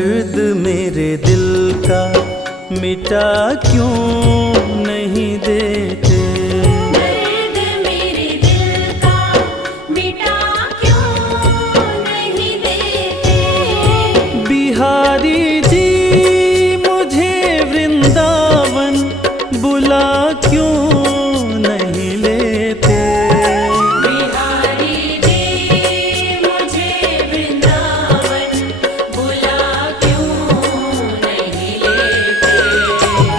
दर्द मेरे दिल का मिटा क्यों नहीं देते। दर्द मेरे दिल का मिटा क्यों नहीं देते। बिहारी जी मुझे वृंदावन बुला क्यों नहीं लेते। बिहारी जी मुझे वृंदावन बुला क्यों नहीं लेते।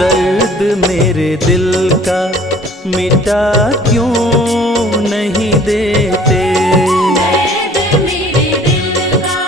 दर्द मेरे दिल का मिटा क्यों नहीं देते। दर्द मेरे दिल का।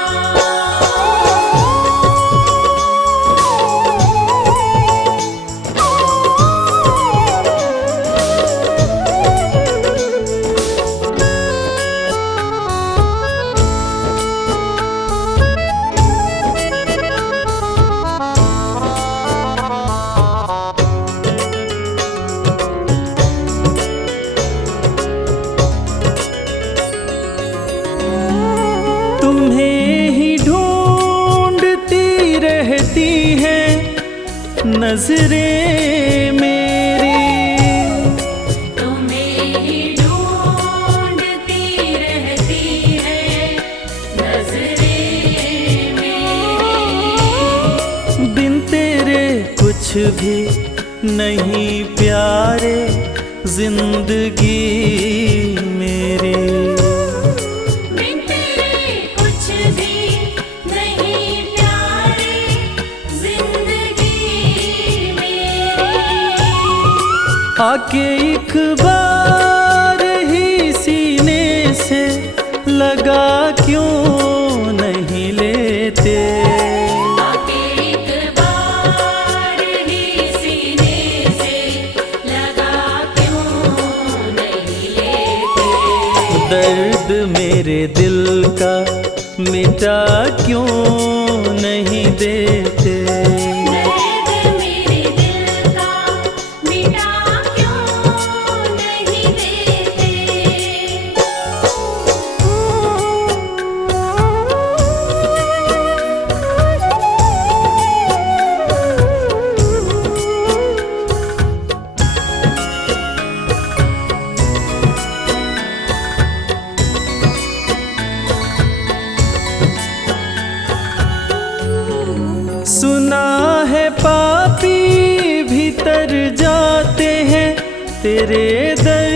तुम्हें ही ढूंढती रहती हैं नजरें मेरी। तुम्हें ही ढूंढती रहती है नजरें मेरी। बिन तेरे कुछ भी नहीं प्यारे जिंदगी मेरी। बिन तेरे कुछ भी नहीं प्यारे जिंदगी मेरी। आके एक बार ही सीने से लगा क्यों नहीं लेते। आके एक बार ही सीने से लगा क्यों नहीं लेते। दर्द मेरे दिल का मिटा क्यों नहीं देते। दर्द मेरे दिल का मिटा क्यों नहीं देते। सुना है पापी भीतर जाते हैं तेरे दर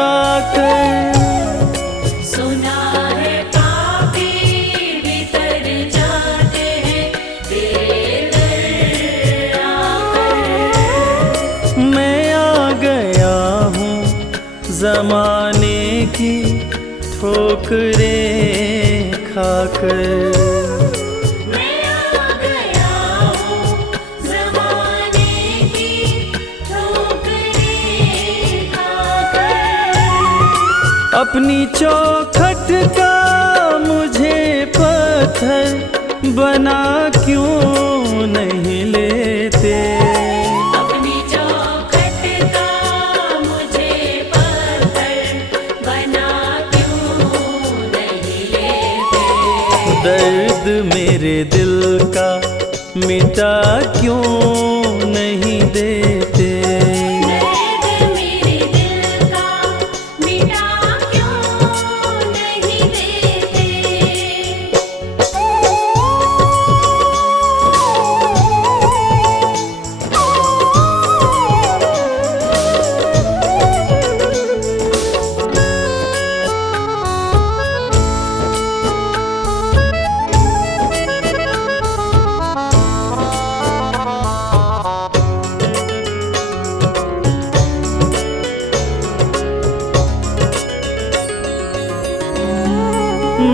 आकर। सुना है पापी भीतर जाते हैं तेरे दर आकर। मैं आ गया हूँ जमाने की ठोकरें खाकर। मैं आ गया हूँ ज़माने की ठोकरें खाकर। अपनी चौखट का मुझे पत्थर बना क्यों नहीं लेते। अपनी चौखट का मुझे पत्थर बना क्यों नहीं लेते। दर्द मेरे दिल का मिटा क्यों नहीं देते। दर्द मेरे दिल का मिटा क्यों नहीं देते।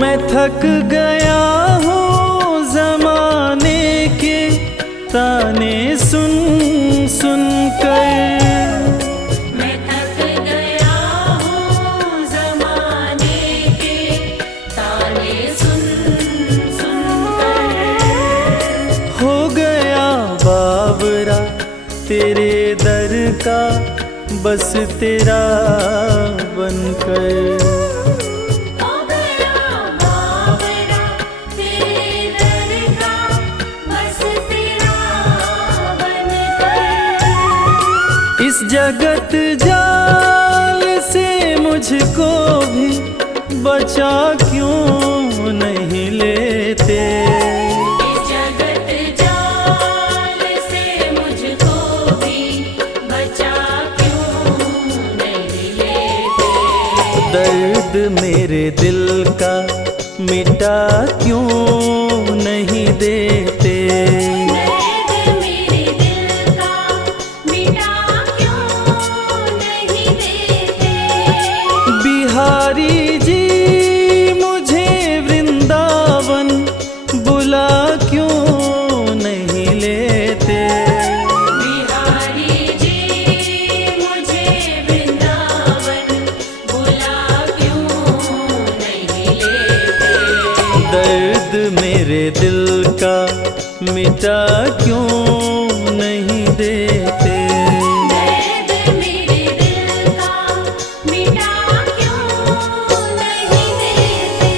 मैं थक गया हूँ जमाने के ताने सुन सुन कर। मैं थक गया हूँ ज़माने के ताने सुन सुन कर। हो गया बावरा तेरे दर का बस तेरा बनकर। हो गया बावरा तेरे दर का जगत जाल से मुझको भी बचा क्यों नहीं लेते। जगत जाल से मुझको भी बचा क्यों नहीं लेते। दर्द मेरे दिल का मिटा क्यों नहीं देते। दर्द मेरे दिल का मिटा क्यों नहीं देते। बिहारी जी मुझे वृंदावन बुला क्यों नहीं लेते। बिहारी जी मुझे वृंदावन बुला क्यों नहीं लेते। दर्द मेरे दिल का मिटा क्यों नहीं देते। दर्द मेरे दिल का मिटा क्यों नहीं देते।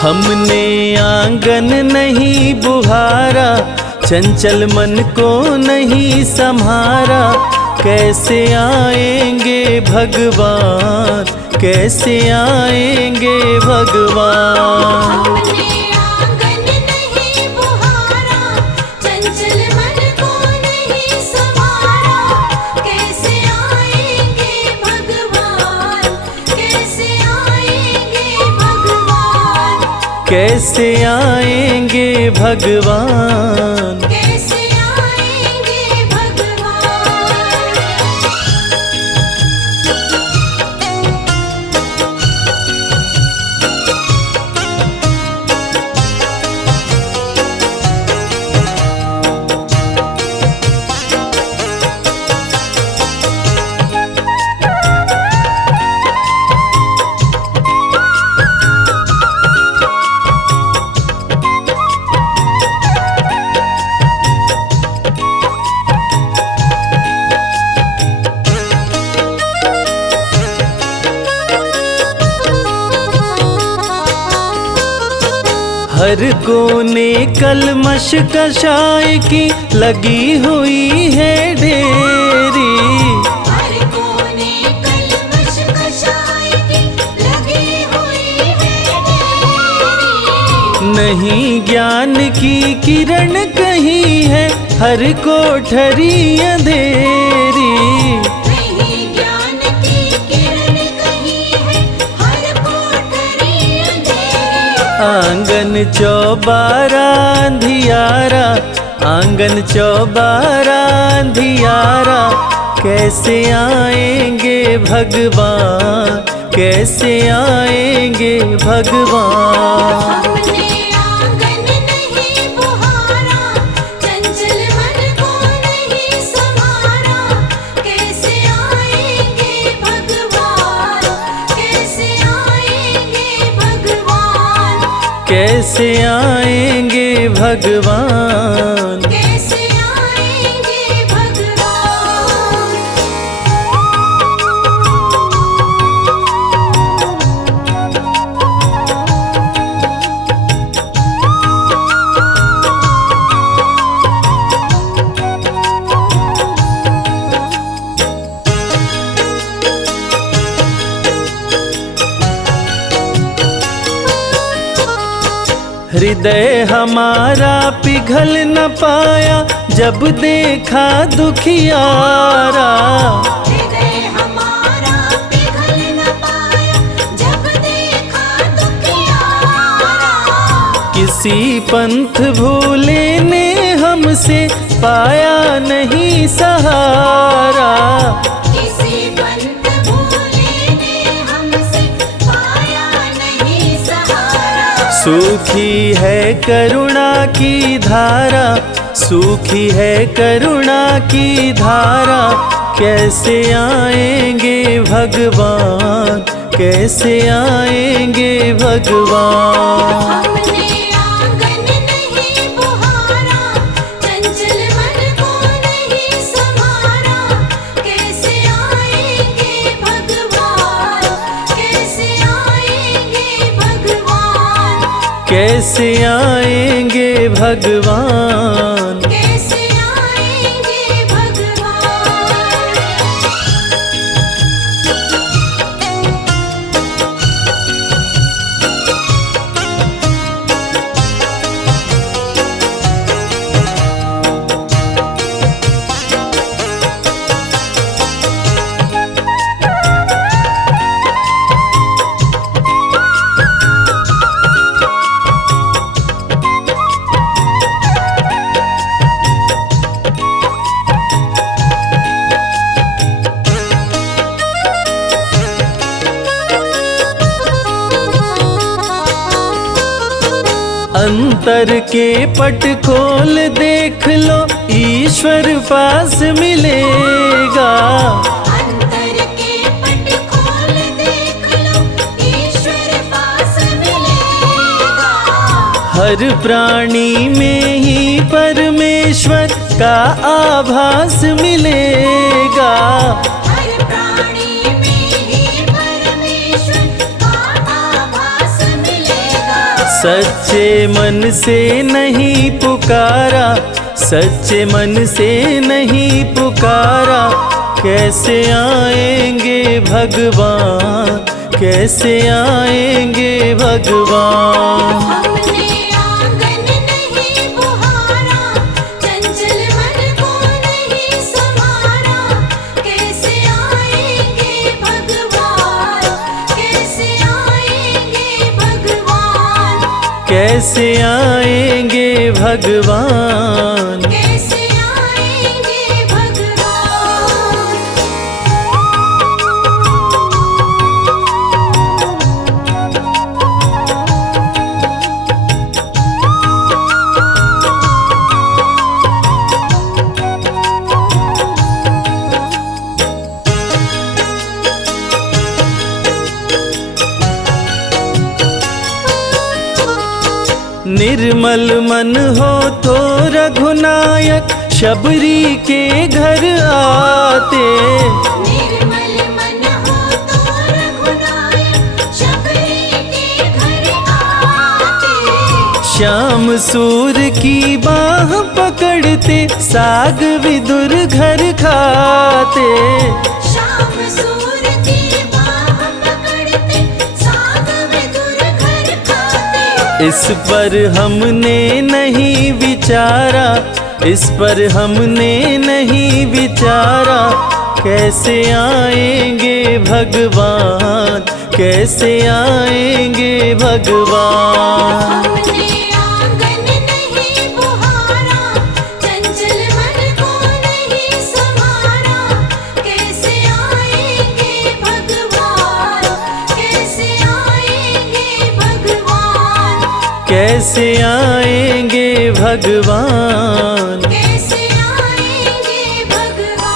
हमने आंगन नहीं बुहारा, चंचल मन को नहीं संहारा। कैसे आएंगे भगवान, कैसे आएंगे भगवान। हमने आंगन नहीं बुहारा, चंचल मन को नहीं संवारा। कैसे आएंगे भगवान, कैसे आएंगे भगवान। कैसे आएंगे भगवान। कैसे आएंगे भगवान। हर कोने कलमश कशाय की लगी हुई है ढेरी। हर कोने कलमश कशाय की लगी हुई है ढेरी। नहीं ज्ञान की किरण कहीं है, हर कोठरी अंधेरी। नहीं ज्ञान की किरण कहीं है, हर कोठरी अंधेरी। आंगन चौबारा अंधियारा, आंगन चौबारा अंधियारा। कैसे आएंगे भगवान, कैसे आएंगे भगवान। हमने आंगन नहीं बुहारा, चंचल मन को नहीं संवारा। कैसे आएंगे भगवान, कैसे आएंगे भगवान। कैसे आएंगे भगवान। कैसे आएंगे भगवान। हृदय हमारा पिघल न पाया, जब देखा दुखियारा। हृदय हमारा पिघल न पाया, जब देखा दुखियारा। किसी पंथ भूले ने हमसे पाया नहीं सहारा। किसी पंथ भूले ने हमसे पाया नहीं सूखी है करुणा की धारा, सूखी है करुणा की धारा, कैसे आएंगे भगवान, कैसे आएंगे भगवान। हमने आंगन नहीं बुहारा, चंचल मन को नहीं संभारा, कैसे आएंगे भगवान, कैसे आएंगे भगवान, कैसे आएंगे भगवान। कैसे आएंगे भगवान। अंतर के पट खोल देख लो, ईश्वर पास मिलेगा। अंतर के पट खोल देख लो, ईश्वर पास मिलेगा। हर प्राणी में ही परमेश्वर का आभास मिलेगा। हर प्राणी में ही परमेश्वर का आभास मिलेगा। सच्चे मन से नहीं पुकारा, सच्चे मन से नहीं पुकारा, कैसे आएंगे भगवान, कैसे आएंगे भगवान। हमने आंगन नहीं बुहारा, चंचल मन को नहीं संभारा, कैसे आएंगे भगवान, कैसे आएंगे भगवान, कैसे आएंगे भगवान। कैसे आएंगे भगवान। निर्मल मन हो तो रघुनायक शबरी के घर आते। निर्मल मन हो तो रघुनायक शबरी के घर आते। श्याम सूर की बाह पकड़ते, साग विदुर घर खाते। श्याम सूर की बाह पकड़ते, साग विदुर घर खाते। इस पर हमने नहीं विचारा, इस पर हमने नहीं विचारा, कैसे आएंगे भगवान, कैसे आएंगे भगवान। हमने आंगन नहीं बुहारा, चंचल मन को नहीं संभारा, कैसे आएंगे भगवान, कैसे आएंगे भगवान, कैसे आएंगे भगवान। कैसे आएंगे भगवान।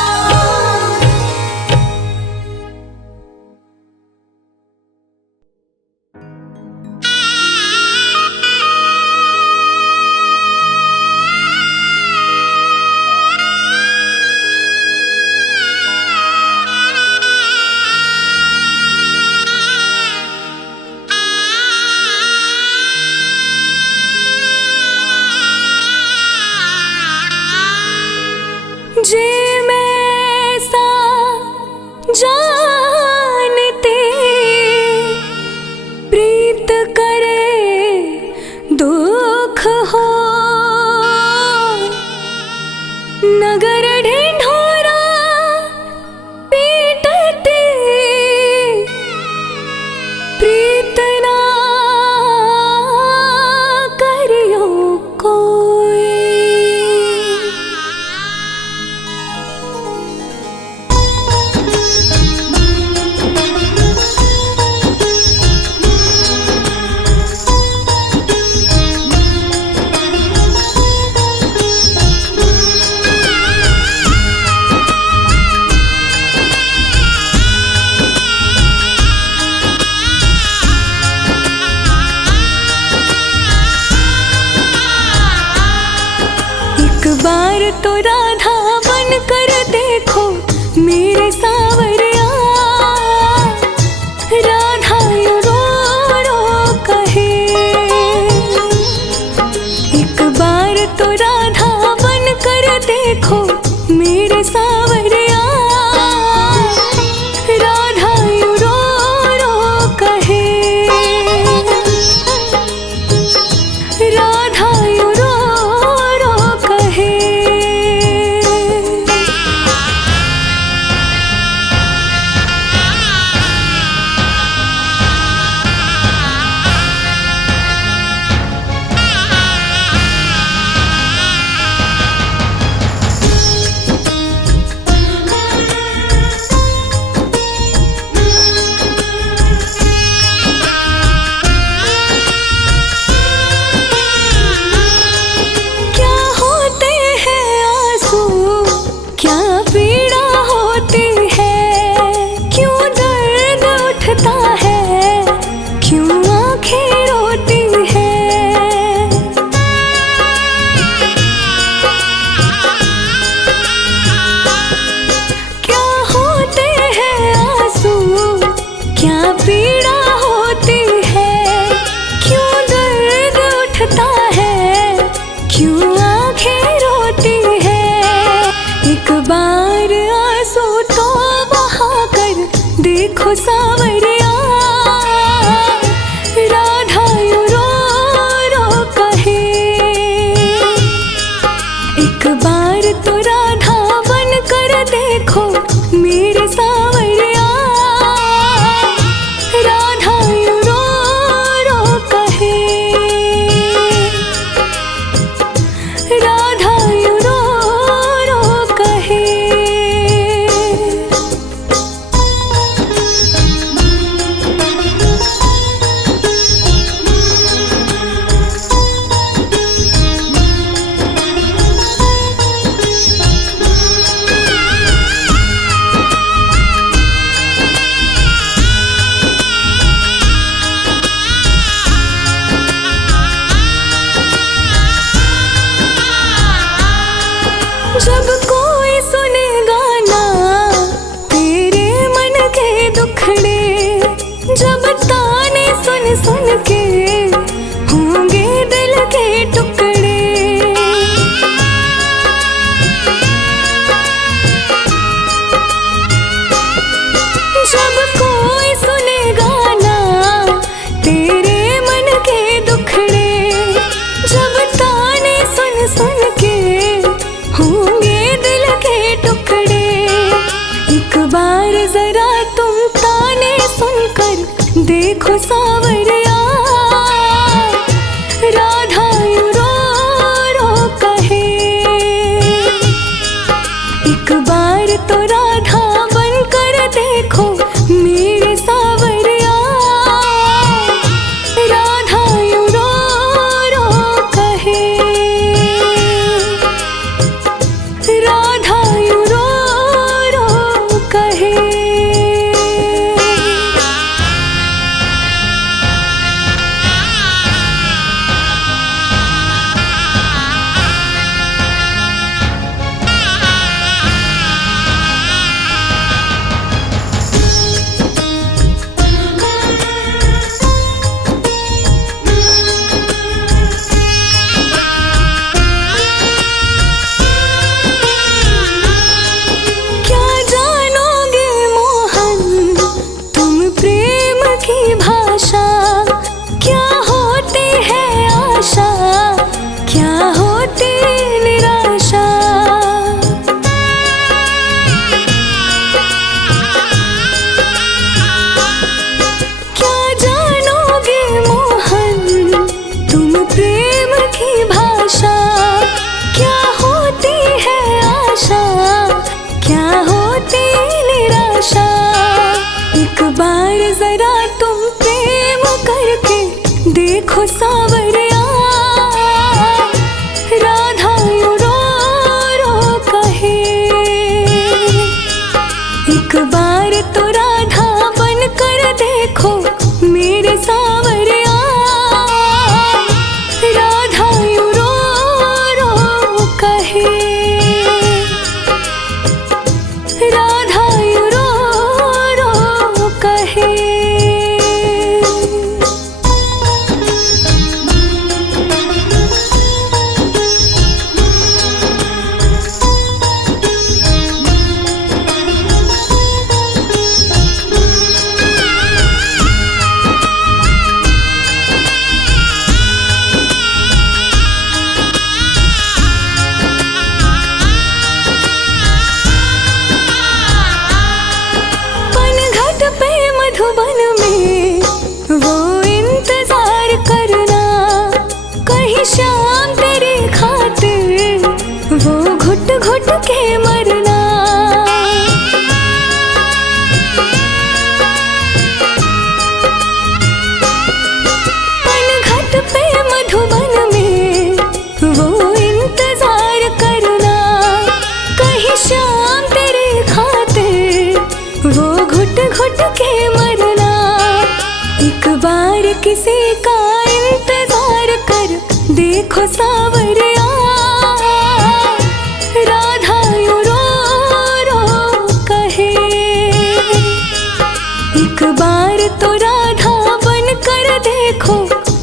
देखो सावरिया, राधा यूं रो रो कहे। एक बार तो राधा बन कर देखो मेरे सावरिया, राधा यूं रो रो कहे। राधा यूं रो रो कहे। जब कोई सुनेगा ना तेरे मन के दुखड़े, जब ताने सुन सुन के होंगे दिल के टुकड़े। जब कोई सुनेगा ना तेरे मन के दुखड़े, जब ताने सुन सुन के होंगे दिल के टुकड़े। एक बार जरा तुम ताने सुनकर देखो सावरिया, राधा यूं रो रो कहे। एक बार तो राधा बनकर देखो मेरे सावरिया, राधा यूं रो रो कहे। राधा यूं रो रो कहे। क्या जानोगे मोहन तुम प्रेम की भाषा, क्या होती है आशा, क्या होती निराशा। क्या जानोगे मोहन तुम प्रेम की भाषा, क्या होती है आशा, क्या होती निराशा। एक बार जरा तुम प्रेम करके देखो सावरिया, राधा यूं रो रो कहे। एक बार तो राधा बन कर देखो मेरे सावरिया, राधा यूं रो रो कहे। राधा यूं रो रो कहे। पनघट पे मधुबन में वो इंतजार करना, कहीं शाम तेरी खातिर वो घुट घुट के मरना। पनघट पे मधुबन में वो इंतजार करना, कहीं शाम तेरी खातिर वो घुट घुट के मरना। एक बार किसी का इंतजार कर देखो सावरिया, राधा यूं रो रो कहे। एक बार तो राधा बन कर देखो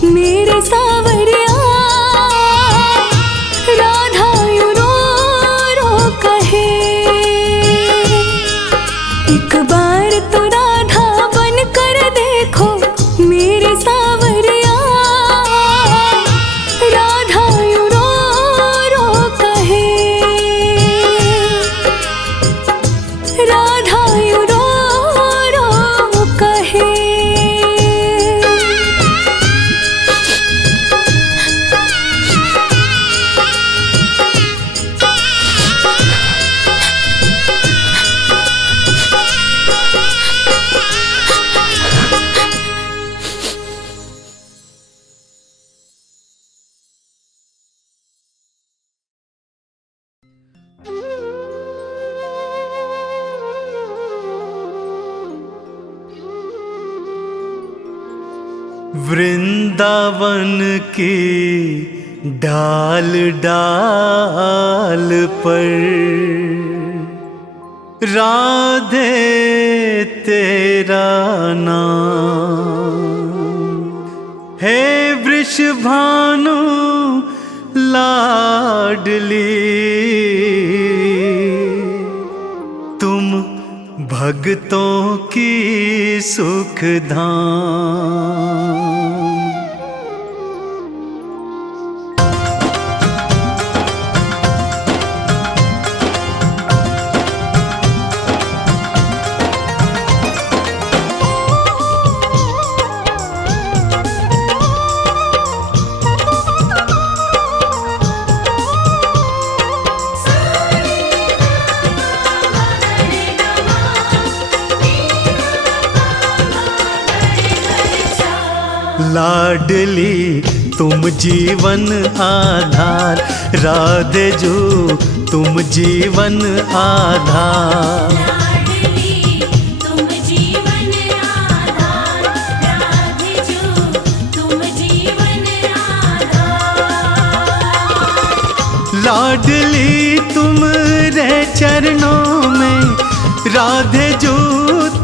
मेरे सावरिया, राधा यूं रो रो कहे। एक बार तो राधा वृंदावन की डाल डाल पर राधे तेरा नाम हे वृषभानु लाडली, तुम भक्तों की सुखधाम। लाडली तुम जीवन आधार, राधे जो तुम जीवन आधार। लाडली तुम जीवन आधार, राधे जो तुम जीवन आधार। लाडली तुम रे चरणों में, राधे जो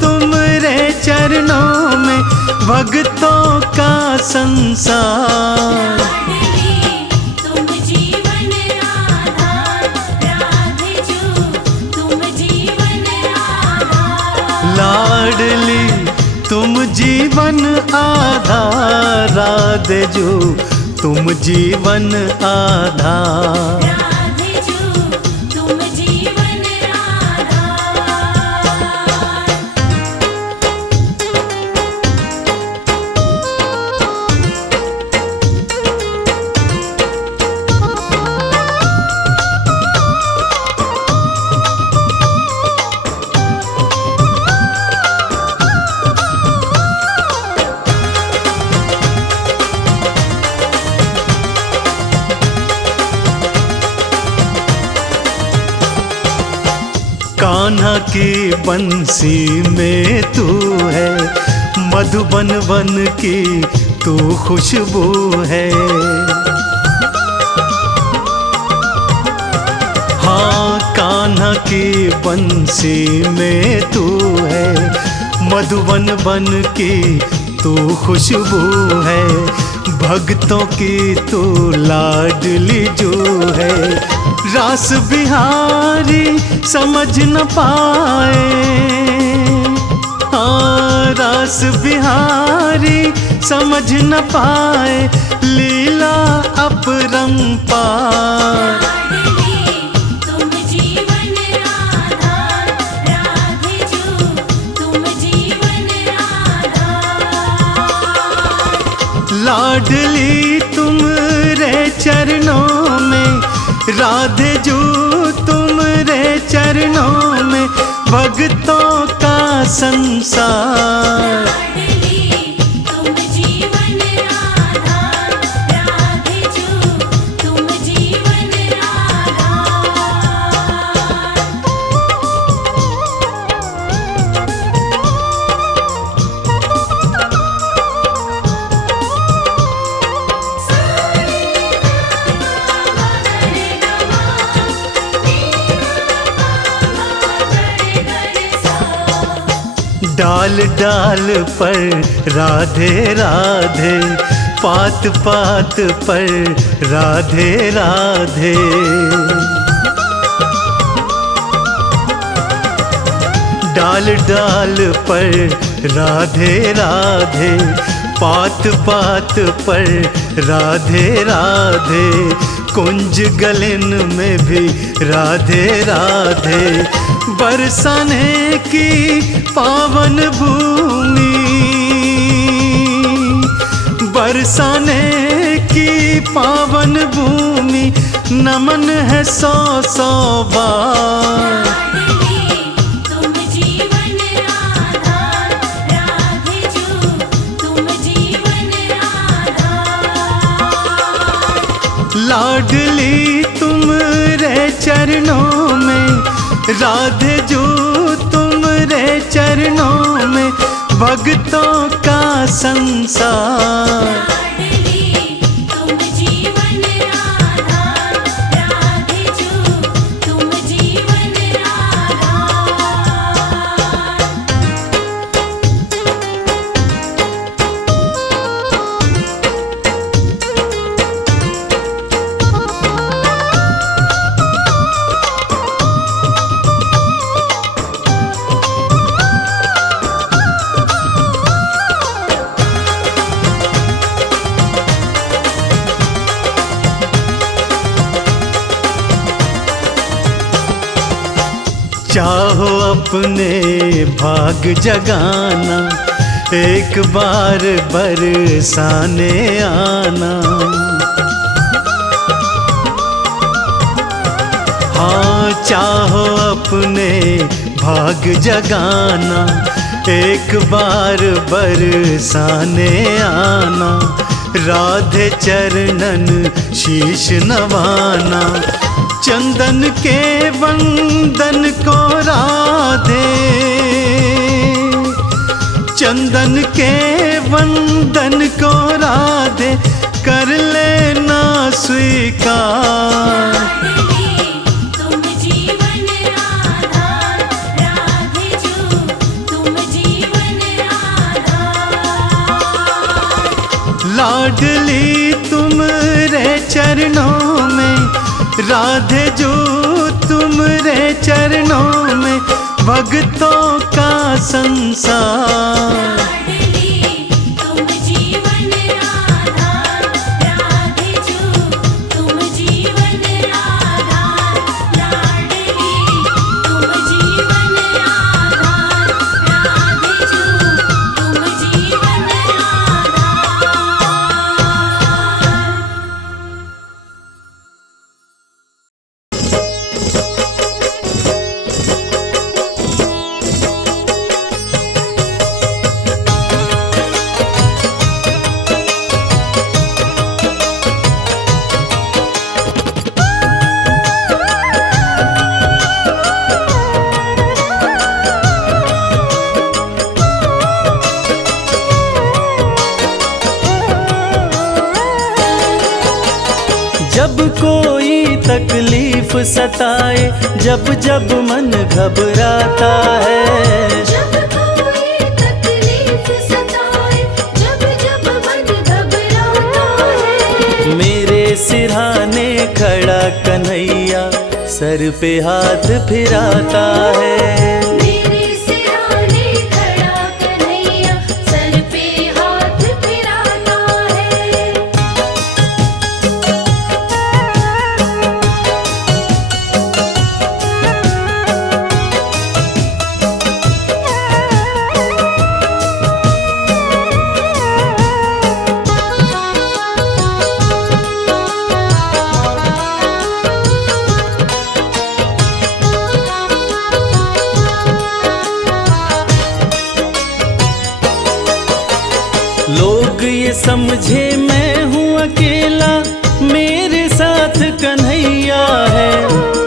तुम रे चरणों में, भक्तों का संसार। लाडली तुम जीवन आधार, राधे जो तुम जीवन आधार। लाडली तुम जीवन आधार, राधे जो तुम जीवन आधार। राधे जो तुम जीवन आधार। कान्हा की बंसी में तू है, मधुबन वन की तू खुशबू है। हाँ कान्हा की बंसी में तू है, मधुबन वन की तू खुशबू है। भक्तों की तू लाडली जो है, रास बिहारी समझ न पाए। हाँ रास बिहारी समझ न पाए, लीला अपरंपार। लाडली तुम जीवन आधार, राधे जो तुम जीवन आधार। लाडली तुम रे चरणों में, राधे जो तुम रे चरणों में, भक्तों का संसार। लाडली तुम जीवन आधार, राधे जो तुम जीवन आधार। डाल डाल पर राधे राधे, पात पात पर राधे राधे। डाल डाल पर राधे राधे, पात पात पर राधे राधे। कुंज गलन में भी राधे राधे, बरसाने की पावन भूमि, बरसाने की पावन भूमि, नमन है सौ सौ बार। लाडली तुम जीवन आधार, राधे जो तुम जीवन आधार। लाडली तुम रे चरणों में, राधे जो तुम रे चरणों में, भक्तों का संसार। लाडली तुम जीवन आधार, राधे जो तुम जीवन आधार। चाहो अपने भाग जगाना, एक बार बरसाने आना। हाँ चाहो अपने भाग जगाना, एक बार बरसाने आना। राधे चरणन शीश नवाना, चंदन के वंदन को राधे, चंदन के वंदन को राधे कर लेना स्वीकार। लाडली तुम जीवन आधार, राधे जो तुम जीवन आधार। लाडली तुम रे चरणों में, राधे जो तुम रे चरणों में, भक्तों का संसार। लाडली तुम जीवन आधार, राधे जो तुम जीवन आधार। लाडली तुम जीवन आधार, राधे जो तुम जीवन आधार। जब कोई तकलीफ सताए, जब जब मन घबराता है, जब कोई तकलीफ सताए, जब जब मन घबराता है, मेरे सिरहाने खड़ा कन्हैया सर पे हाथ फिराता है। मेरे सिरहाने खड़ा कन्हैया सर पे हाथ फिराता है। लोग ये समझे मैं हूँ अकेला, मेरे साथ कन्हैया है।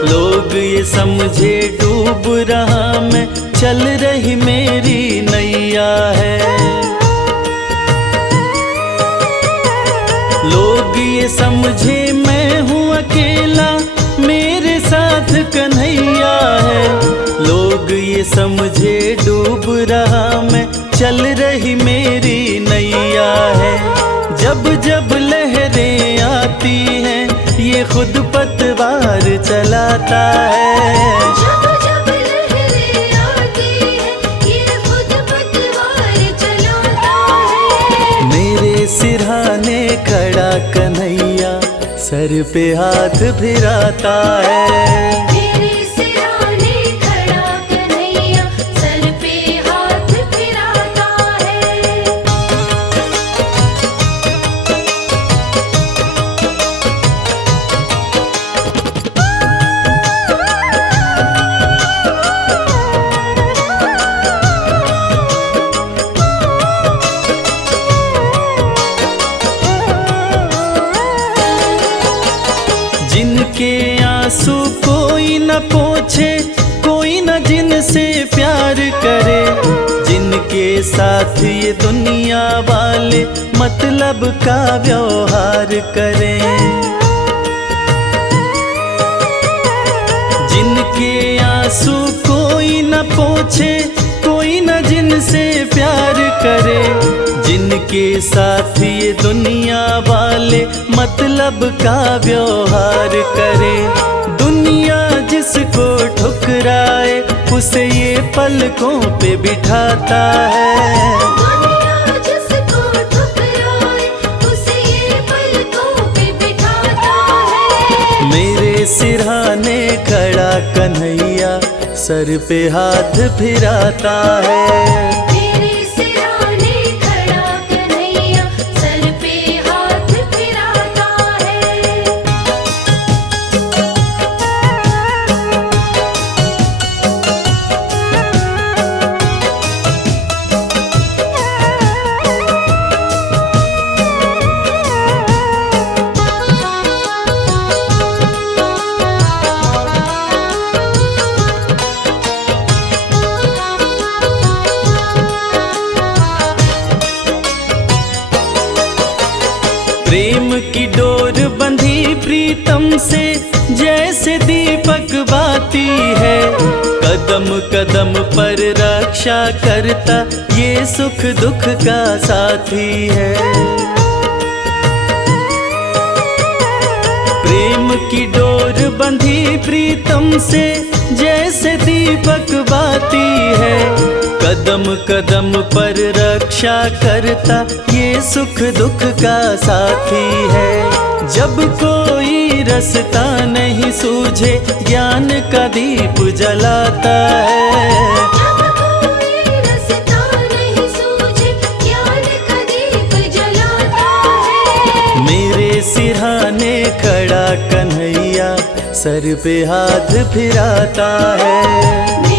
लोग ये समझे डूब रहा मैं, चल रही मेरी नैया है। लोग ये समझे मैं हूँ अकेला, मेरे साथ कन्हैया है। लोग ये समझे डूब रहा मैं, चल रही मेरी नैया है। जब जब लहरें आती हैं, ये खुद पतवार चलाता है। जब जब लहरें आती हैं, ये खुद पतवार चलाता है। मेरे सिरहाने खड़ा कन्हैया सर पे हाथ फिराता है। मेरे सिरहाने खड़ा कन्हैया सर पे हाथ फिराता है। जिनके आंसू कोई न पोछे, कोई न जिनसे प्यार करे, जिनकी जिनके साथ ये दुनिया वाले मतलब का व्यवहार करें, जिनके आंसू कोई न पोंछे, कोई न जिनसे प्यार करे, जिनके साथ ये दुनिया वाले मतलब का व्यवहार करे। दुनिया जिसको ठुकराए उसे ये पलकों पे बिठाता है, दुनिया जिसको ठुकराए उसे ये पलकों पे बिठाता है। मेरे सिरहाने खड़ा कन्हैया सर पे हाथ फिराता है। मेरे सिरहाने खड़ा कन्हैया सर पे हाथ फिराता है। प्रेम की डोर बंधी प्रीतम से जैसे दीपक बाती है, कदम कदम पर रक्षा करता ये सुख दुख का साथी है। प्रेम की डोर बंधी प्रीतम से जैसे दीपक बाती है, कदम कदम पर रक्षा करता ये सुख दुख का साथी है। जब कोई रास्ता नहीं सूझे ज्ञान का दीप जलाता है, जब कोई रास्ता नहीं सूझे ज्ञान का दीप जलाता है। मेरे सिरहाने खड़ा कन्हैया सर पे हाथ फिराता है।